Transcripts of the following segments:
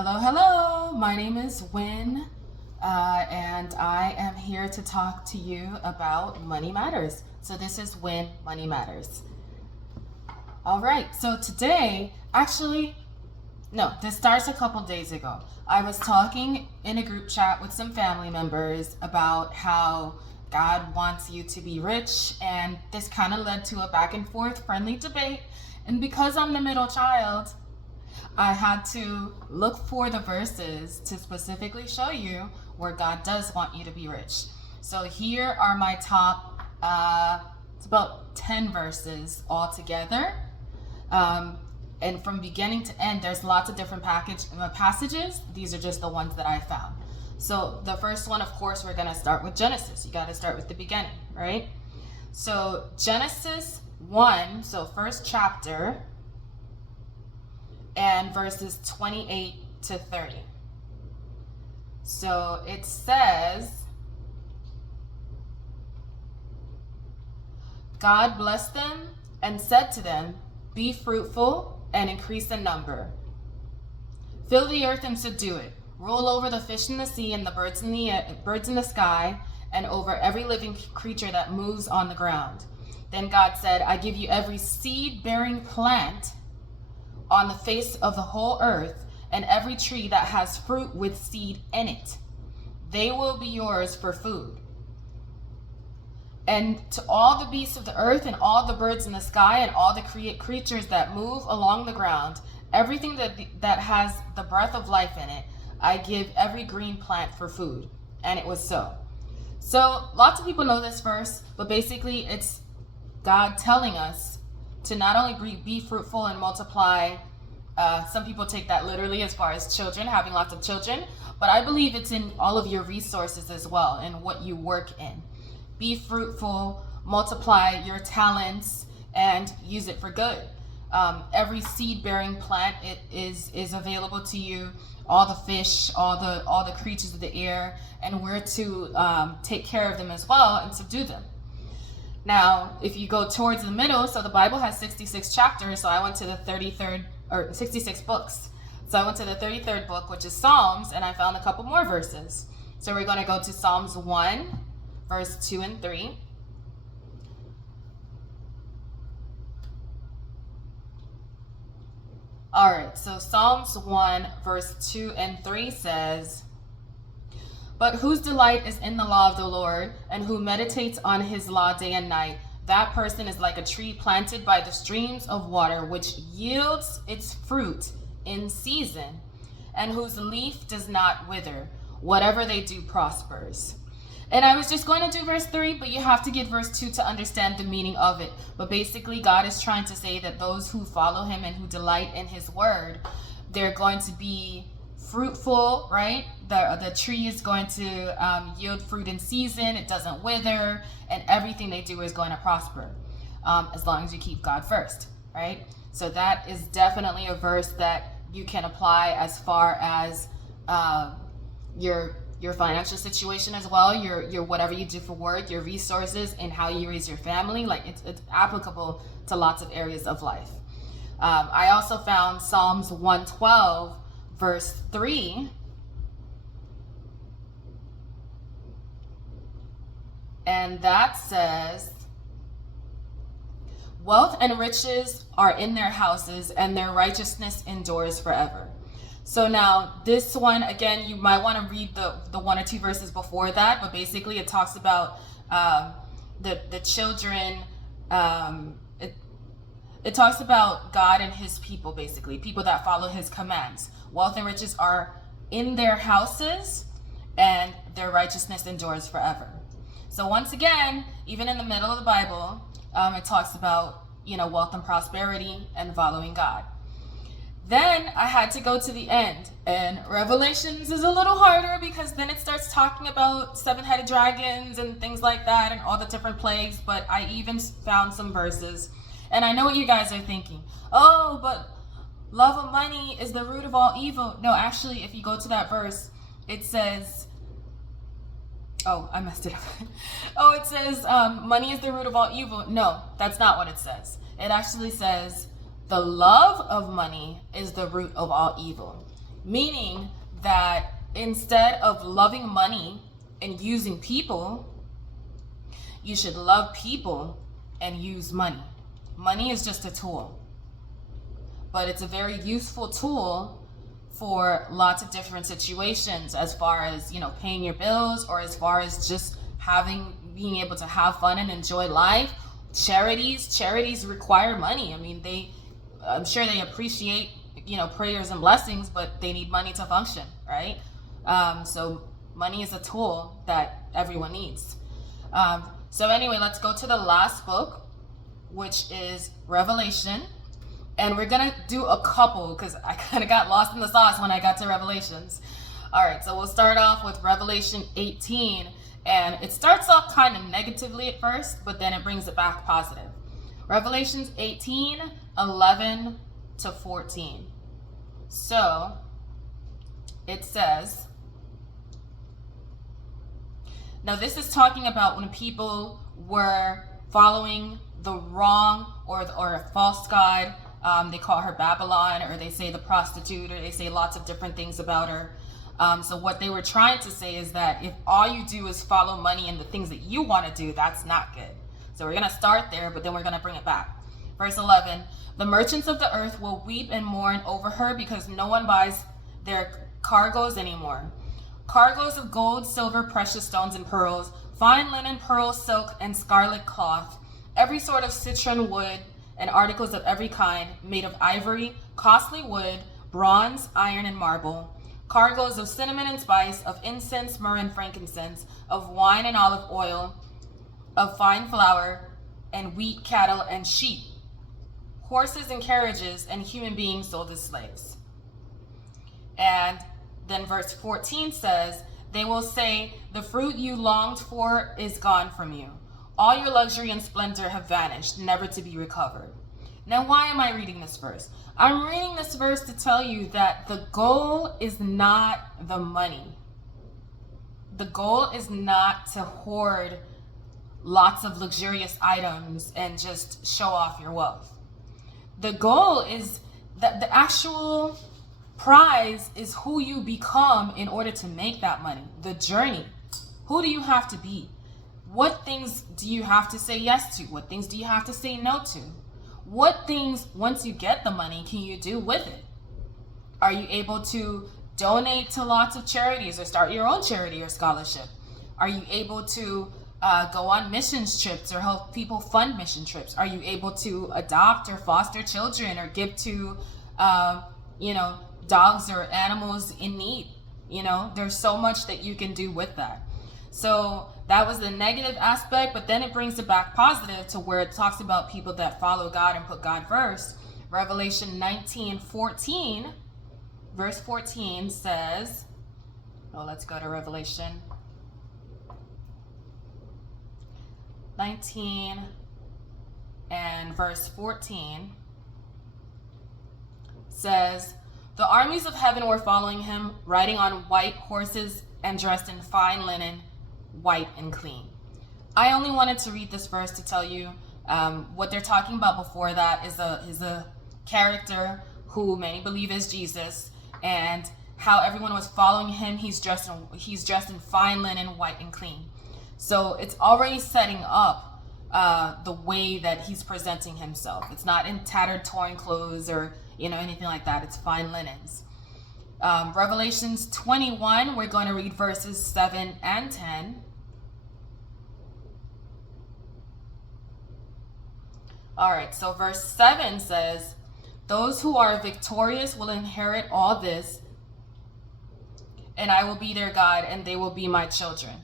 Hello, hello. My name is Win, and I am here to talk to you about Money Matters. So, this is Win Money Matters. All right, so today, no, this starts a couple days ago. I was talking in a group chat with some family members about how God wants you to be rich, and this kind of led to a back and forth friendly debate. And because I'm the middle child, I had to look for the verses to specifically show you where God does want you to be rich. So here are my top, it's about 10 verses altogether. And from beginning to end, there's lots of different passages. These are just the ones that I found. So the first one, of course, we're going to start with Genesis. You got to start with the beginning, right? So Genesis 1, so first chapter, and verses 28 to 30. So it says, God blessed them and said to them, be fruitful and increase in number. Fill the earth and subdue it. Rule over the fish in the sea and the birds in the sky, and over every living creature that moves on the ground. Then God said, I give you every seed-bearing plant on the face of the whole earth, and every tree that has fruit with seed in it. They will be yours for food. And to all the beasts of the earth, and all the birds in the sky, and all the creatures that move along the ground, everything that has the breath of life in it, I give every green plant for food. And it was so. So lots of people know this verse, but basically it's God telling us to not only be fruitful and multiply. Some people take that literally as far as children, having lots of children, but I believe it's in all of your resources as well and what you work in. Be fruitful, multiply your talents, and use it for good. Every seed-bearing plant is available to you. All the fish, all the creatures of the air, and we're to take care of them as well and subdue them. Now, if you go towards the middle, so the Bible has 66 chapters, so I went to the 33rd, or 66 books. So I went to the 33rd book, which is Psalms, and I found a couple more verses. So we're going to go to Psalms 1, verse 2 and 3. All right, so Psalms 1, verse 2 and 3 says, but whose delight is in the law of the Lord, and who meditates on his law day and night, that person is like a tree planted by the streams of water, which yields its fruit in season, and whose leaf does not wither. Whatever they do prospers. And I was just going to do verse 3, but you have to get verse 2 to understand the meaning of it. But basically, God is trying to say that those who follow him and who delight in his word, they're going to be fruitful, right? The tree is going to yield fruit in season. It doesn't wither, and everything they do is going to prosper, as long as you keep God first, right? So that is definitely a verse that you can apply as far as your financial situation as well, your whatever you do for work, your resources, and how you raise your family. Like it's applicable to lots of areas of life. I also found Psalms 112, verse 3. And that says, wealth and riches are in their houses, and their righteousness endures forever. So now this one, again, you might want to read the one or two verses before that, but basically it talks about the children. It talks about God and his people, basically, people that follow his commands. Wealth and riches are in their houses, and their righteousness endures forever. So once again, even in the middle of the Bible, it talks about, wealth and prosperity and following God. Then I had to go to the end, and Revelations is a little harder because then it starts talking about seven-headed dragons and things like that and all the different plagues, but I even found some verses. And I know what you guys are thinking. Oh, but love of money is the root of all evil. No, actually, if you go to that verse, it says, oh, I messed it up. Oh, it says money is the root of all evil. No, that's not what it says. It actually says the love of money is the root of all evil. meaning that instead of loving money and using people, you should love people and use money. Money is just a tool, but it's a very useful tool for lots of different situations, as far as, you know, paying your bills, or as far as just being able to have fun and enjoy life. Charities require money. I mean, I'm sure they appreciate, you know, prayers and blessings, but they need money to function, right? So money is a tool that everyone needs. So anyway, let's go to the last book, which is Revelation. And we're going to do a couple because I kind of got lost in the sauce when I got to Revelations. All right, so we'll start off with Revelation 18. And it starts off kind of negatively at first, but then it brings it back positive. Revelations 18, 11 to 14. So it says, now this is talking about when people were following the wrong or a false god. They call her Babylon, or they say the prostitute, or they say lots of different things about her. So what they were trying to say is that if all you do is follow money and the things that you want to do, that's not good. So we're going to start there, but then we're going to bring it back. Verse 11, the merchants of the earth will weep and mourn over her because no one buys their cargoes anymore. Cargoes of gold, silver, precious stones, and pearls, fine linen, pearl, silk, and scarlet cloth, every sort of citron wood, and articles of every kind, made of ivory, costly wood, bronze, iron, and marble, cargoes of cinnamon and spice, of incense, myrrh, and frankincense, of wine and olive oil, of fine flour, and wheat, cattle, and sheep, horses and carriages, and human beings sold as slaves. And then verse 14 says, they will say, the fruit you longed for is gone from you. All your luxury and splendor have vanished, never to be recovered. Now, why am I reading this verse? I'm reading this verse to tell you that the goal is not the money. The goal is not to hoard lots of luxurious items and just show off your wealth. The goal is that the actual prize is who you become in order to make that money. The journey. Who do you have to be? What things do you have to say yes to? What things do you have to say no to? What things, once you get the money, can you do with it? Are you able to donate to lots of charities or start your own charity or scholarship? Are you able to go on missions trips or help people fund mission trips? Are you able to adopt or foster children or give to, dogs or animals in need? There's so much that you can do with that. So that was the negative aspect, but then it brings it back positive to where it talks about people that follow God and put God first. Revelation 19:14, verse 14 says, let's go to Revelation 19 and verse 14 says, the armies of heaven were following him, riding on white horses and dressed in fine linen, white and clean. I only wanted to read this verse to tell you what they're talking about before that is a character who many believe is Jesus, and how everyone was following him. He's dressed in fine linen, white and clean. So it's already setting up the way that he's presenting himself. It's not in tattered, torn clothes or anything like that. It's fine linens. Revelations 21, we're going to read verses 7 and 10. All right, so verse 7 says, those who are victorious will inherit all this, and I will be their God, and they will be my children.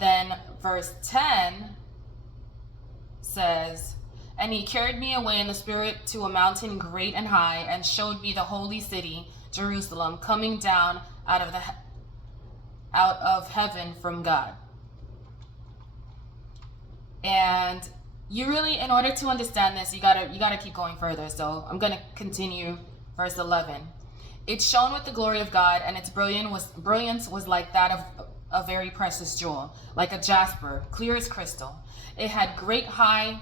Then verse 10 says, and he carried me away in the spirit to a mountain great and high, and showed me the holy city, Jerusalem, coming down out of heaven from God. And you really, in order to understand this, you gotta keep going further. So I'm gonna continue verse 11. It shone with the glory of God, and its brilliance was like that of a very precious jewel, like a jasper, clear as crystal. It had a great high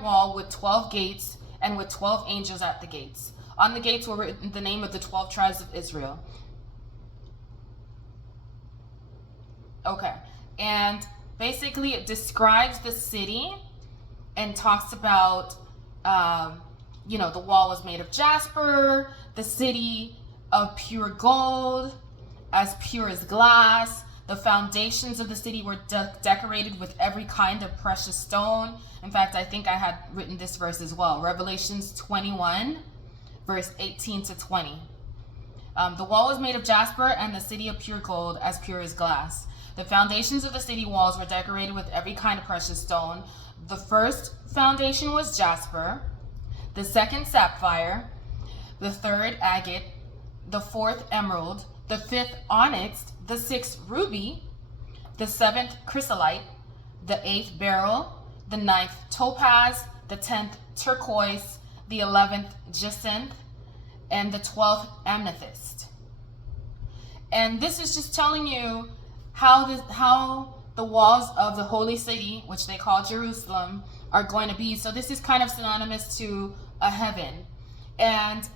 wall with 12 gates, and with 12 angels at the gates. On the gates were written the name of the 12 tribes of Israel. Okay, and basically it describes the city and talks about, the wall was made of jasper, the city of pure gold, as pure as glass. The foundations of the city were decorated with every kind of precious stone. In fact, I think I had written this verse as well. Revelations 21, verse 18 to 20. The wall was made of jasper and the city of pure gold, as pure as glass. The foundations of the city walls were decorated with every kind of precious stone. The first foundation was jasper, the second sapphire, the third agate, the fourth emerald, the fifth onyx, the sixth ruby, the seventh chrysolite, the eighth beryl, the ninth topaz, the 10th turquoise, the 11th jacinth, and the 12th amethyst. And this is just telling you how the walls of the holy city, which they call Jerusalem, are going to be. So this is kind of synonymous to a heaven. And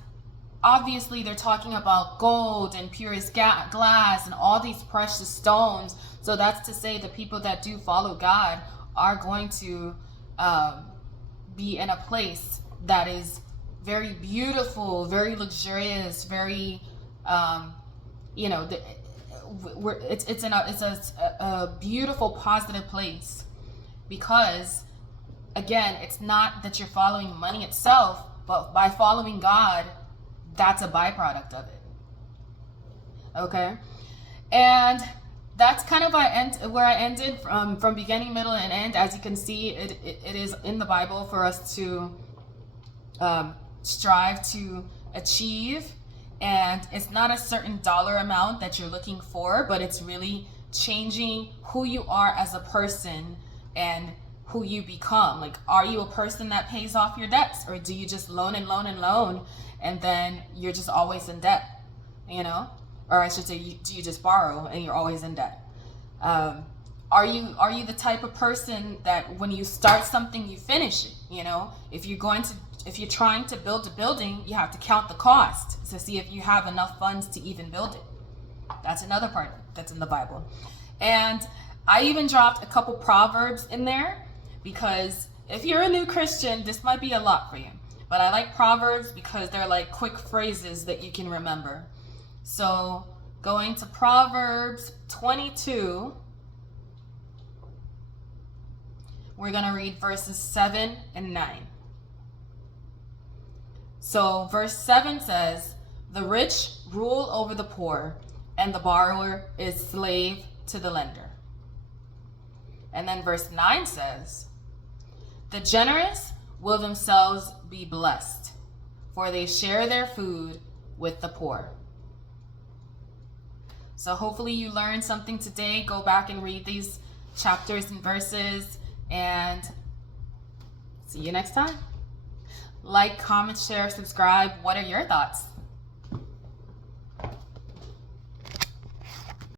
obviously they're talking about gold and purest glass and all these precious stones. So that's to say the people that do follow God are going to be in a place that is very beautiful, very luxurious, very, it's a beautiful, positive place, because again, it's not that you're following money itself, but by following God, that's a byproduct of it. Okay, and that's kind of where I ended from beginning, middle, and end. As you can see, it is in the Bible for us to strive to achieve. And it's not a certain dollar amount that you're looking for, but it's really changing who you are as a person and who you become. Like, are you a person that pays off your debts, or do you just loan and loan and loan, and then you're just always in debt, Or I should say, do you just borrow and you're always in debt? Are you the type of person that when you start something, you finish it? If you're trying to build a building, you have to count the cost to see if you have enough funds to even build it. That's another part that's in the Bible. And I even dropped a couple proverbs in there, because if you're a new Christian, this might be a lot for you. But I like proverbs because they're like quick phrases that you can remember. So going to Proverbs 22, we're going to read verses 7 and 9. So verse 7 says, "The rich rule over the poor, and the borrower is slave to the lender." And then verse 9 says, "The generous will themselves be blessed, for they share their food with the poor." So hopefully you learned something today. Go back and read these chapters and verses, and see you next time. Like, comment, share, subscribe. What are your thoughts?